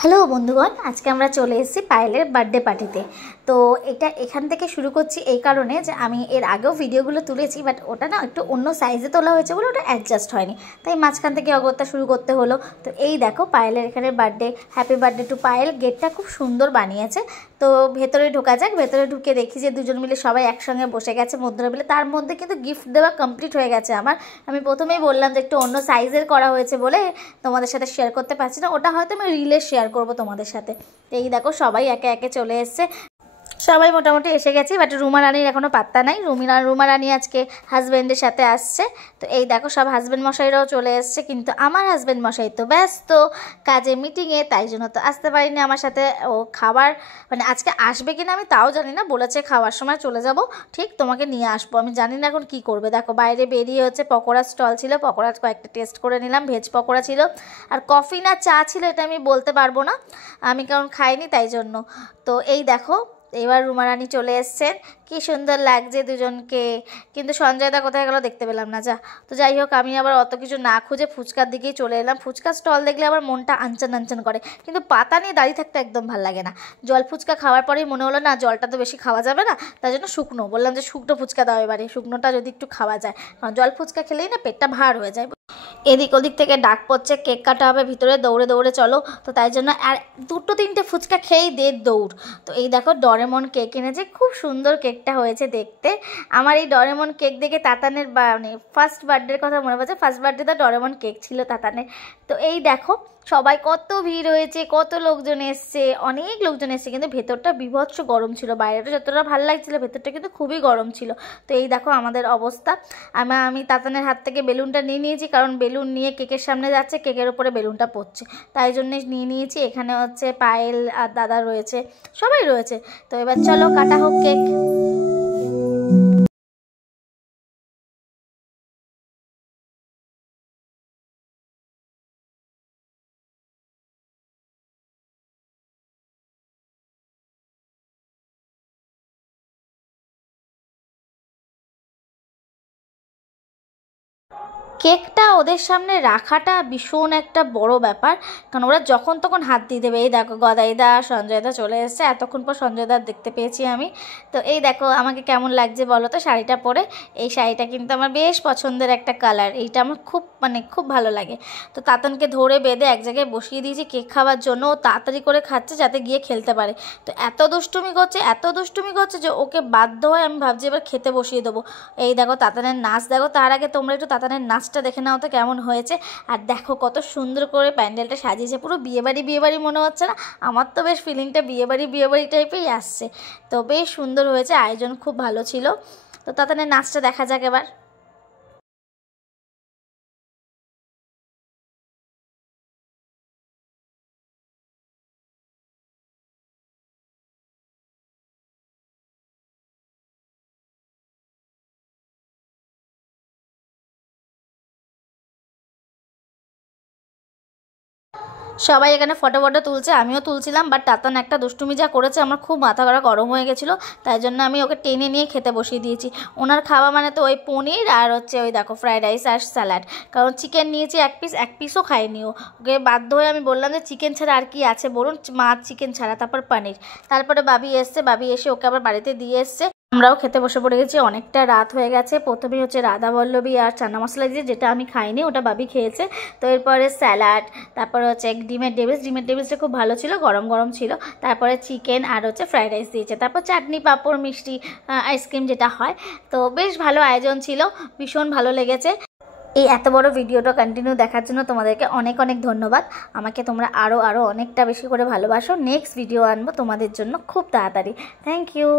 Hello বন্ধুগণ, আজকে আমরা চলে এসেছি পায়েলের বার্থডে পার্টিতে। তো এটা এখান থেকে শুরু করছি এই কারণে যে আমি এর আগেও ভিডিওগুলো তুলেছি, বাট ওটা না একটু অন্য সাইজে তোলা হয়েছে বলে ওটা অ্যাডজাস্ট হয়নি, তাই মাঝখান থেকে অগত্যা শুরু করতে হলো। তো এই দেখো পায়েলের এখানে birthday, happy birthday to Payel. গেটটা খুব সুন্দর বানিয়েছে। তো ভেতরে ঢোকা যাক। ভেতরে ঢুকে দেখি যে দুজন মিলে সবাই একসঙ্গে বসে গেছে মুদ্রা মিলে। তার মধ্যে কিন্তু গিফট দেওয়া কমপ্লিট হয়ে গেছে আমার। আমি প্রথমেই বললাম যে একটু অন্য সাইজের করা হয়েছে বলে তোমাদের সাথে শেয়ার করতে পারছি না, ওটা হয়তো আমি রিলে শেয়ার করবো তোমাদের সাথে। এই দেখো সবাই একে একে চলে এসছে, সবাই মোটামুটি এসে গেছি, বাট রুমা রানীর এখনও পাত্তা নাই। রুমা রানী আজকে হাজব্যান্ডের সাথে আসছে। তো এই দেখো সব হাজব্যান্ড মশাইরাও চলে এসছে, কিন্তু আমার হাজব্যান্ড মশাই তো ব্যস্ত কাজে, মিটিংয়ে, তাই জন্য তো আসতে পারিনি আমার সাথে। ও খাবার মানে আজকে আসবে কিনা আমি তাও জানি না, বলেছে খাওয়ার সময় চলে যাব, ঠিক তোমাকে নিয়ে আসবো। আমি জানি না এখন কি করবে। দেখো বাইরে বেরিয়ে হচ্ছে পকোড়া স্টল ছিল, পকোড়া কয়েকটা টেস্ট করে নিলাম। ভেজ পকোড়া ছিল, আর কফি না চা ছিল এটা আমি বলতে পারবো না, আমি কারণ খাইনি তাই জন্য। তো এই দেখো এবার রুমা রানী চলে এসছেন, কি সুন্দর লাগছে দুজনকে। কিন্তু সঞ্জয়দা কোথায় গেল দেখতে পেলাম না। তো যাই হোক, আমি আবার অত কিছু না খুঁজে ফুচকার দিকেই চলে এলাম। ফুচকা স্টল দেখলে আবার মনটা আনচান আনচান করে, কিন্তু পাতা নিয়ে দাঁড়িয়ে থাকতে একদম ভালো লাগে না। জল ফুচকা খাওয়ার পরেই মনে হলো না জলটা তো বেশি খাওয়া যাবে না, তাই জন্য শুকনো বললাম যে শুকনো ফুচকা দাও এবারে, শুকনোটা যদি একটু খাওয়া যায়, কারণ জল ফুচকা খেলেই না পেটটা ভার হয়ে যায়। এদিক ওদিক থেকে ডাক পড়ছে, কেক কাটা হবে ভিতরে, দৌড়ে দৌড়ে চলো। তো তাই জন্য আর দুটো তিনটে ফুচকা খেয়েই দৌড়। তো এই দেখো ডরেমন কেক এনেছে, খুব সুন্দর কেকটা হয়েছে দেখতে। আমার এই ডরেমন কেক দেখে তাতানের মানে ফার্স্ট বার্থডের কথা মনে পড়ছে। ফার্স্ট বার্থডেতে ডরেমন কেক ছিল তাতানের। তো এই দেখো সবাই কত ভিড় হয়েছে, কত লোকজন এসছে, অনেক লোকজন এসছে, কিন্তু ভেতরটা বিভৎস গরম ছিল। বাইরেটা যতটা ভালো লাগছিল, ভেতরটা কিন্তু খুবই গরম ছিল। তো এই দেখো আমাদের অবস্থা। আমি তাতানের হাত থেকে বেলুনটা নিয়ে নিয়েছি, কারণ বেলুন নিয়ে কেকের সামনে যাচ্ছে, কেকের উপরে বেলুনটা পড়ছে, তাই জন্যে নিয়ে নিয়েছি। এখানে হচ্ছে পায়েল আর দাদা রয়েছে, সবাই রয়েছে। তো এবার চলো কাটা হোক কেক। কেকটা ওদের সামনে রাখাটা ভীষণ একটা বড় ব্যাপার, কারণ ওরা যখন তখন হাত দিয়ে দেবে। এই দেখো গদাইদা সঞ্জয়দা চলে এসছে, এতক্ষণ পর সঞ্জয়দা দেখতে পেয়েছি আমি। তো এই দেখো আমাকে কেমন লাগছে বলো তো শাড়িটা পরে। এই শাড়িটা কিন্তু আমার বেশ পছন্দের একটা কালার, এইটা আমার খুব ভালো লাগে। তো তাতানকে ধরে বেঁধে এক জায়গায় বসিয়ে দিয়েছি কেক খাওয়ার জন্য। ও তাড়াতাড়ি করে খাচ্ছে যাতে গিয়ে খেলতে পারে। তো এত দুষ্টুমি করছে যে ওকে বাধ্য হয়ে আমি ভাবছি এবার খেতে বসিয়ে দেবো। এই দেখো তাতানের নাচ দেখো। তার আগে তোমরা একটু তাতানের নাচটা দেখে নাও তো কেমন হয়েছে। আর দেখো কত সুন্দর করে প্যান্ডেলটা সাজিয়েছে, পুরো বিয়েবাড়ি মনে হচ্ছে না? আমার তো বেশ ফিলিংটা বিয়েবাড়ি টাইপেই আসছে। তো বেশ সুন্দর হয়েছে, আয়োজন খুব ভালো ছিল। তো তাতানের নাচটা দেখা যাক এবার। সবাই এখানে ফটো তুলছে, আমিও তুলছিলাম, বাট তাতান একটা দুষ্টুমি যা করেছে আমার খুব মাথা গরম হয়ে গেছিলো, তাই জন্য আমি ওকে টেনে নিয়ে খেতে বসিয়ে দিয়েছি। ওনার খাওয়া মানে তো ওই পনির আর হচ্ছে ওই দেখো ফ্রাইড রাইস আর স্যালাড, কারণ চিকেন নিয়েছি এক পিসও খায়নি ও। ওকে বাধ্য হয়ে আমি বললাম যে চিকেন ছাড়া আর কি আছে বলুন, মাছ চিকেন ছাড়া, তারপর পনির। তারপরে বাবি এসে ওকে আবার বাড়িতে দিয়ে এসছে। আমরাও খেতে বসে পড়ে গেছি, অনেকটা রাত হয়ে গেছে। প্রথমেই হচ্ছে রাধা বল্লভী আর চানা মশলা দিয়ে, যেটা আমি খাইনি, ওটা বাবি খেয়েছে। তো এরপরে স্যালাড, তারপরে হচ্ছে ডিমের ডেভিসটা খুব ভালো ছিল, গরম ছিল। তারপরে চিকেন আর হচ্ছে ফ্রাইড রাইস দিয়েছে, তারপর চাটনি, পাঁপড়, মিষ্টি, আইসক্রিম যেটা হয়। তো বেশ ভালো আয়োজন ছিল, ভীষণ ভালো লেগেছে। এই এত বড় ভিডিওটা কন্টিনিউ দেখার জন্য তোমাদেরকে অনেক ধন্যবাদ। আমাকে তোমরা আরও অনেকটা বেশি করে ভালোবাসো। নেক্সট ভিডিও আনবো তোমাদের জন্য খুব তাড়াতাড়ি। Thank you.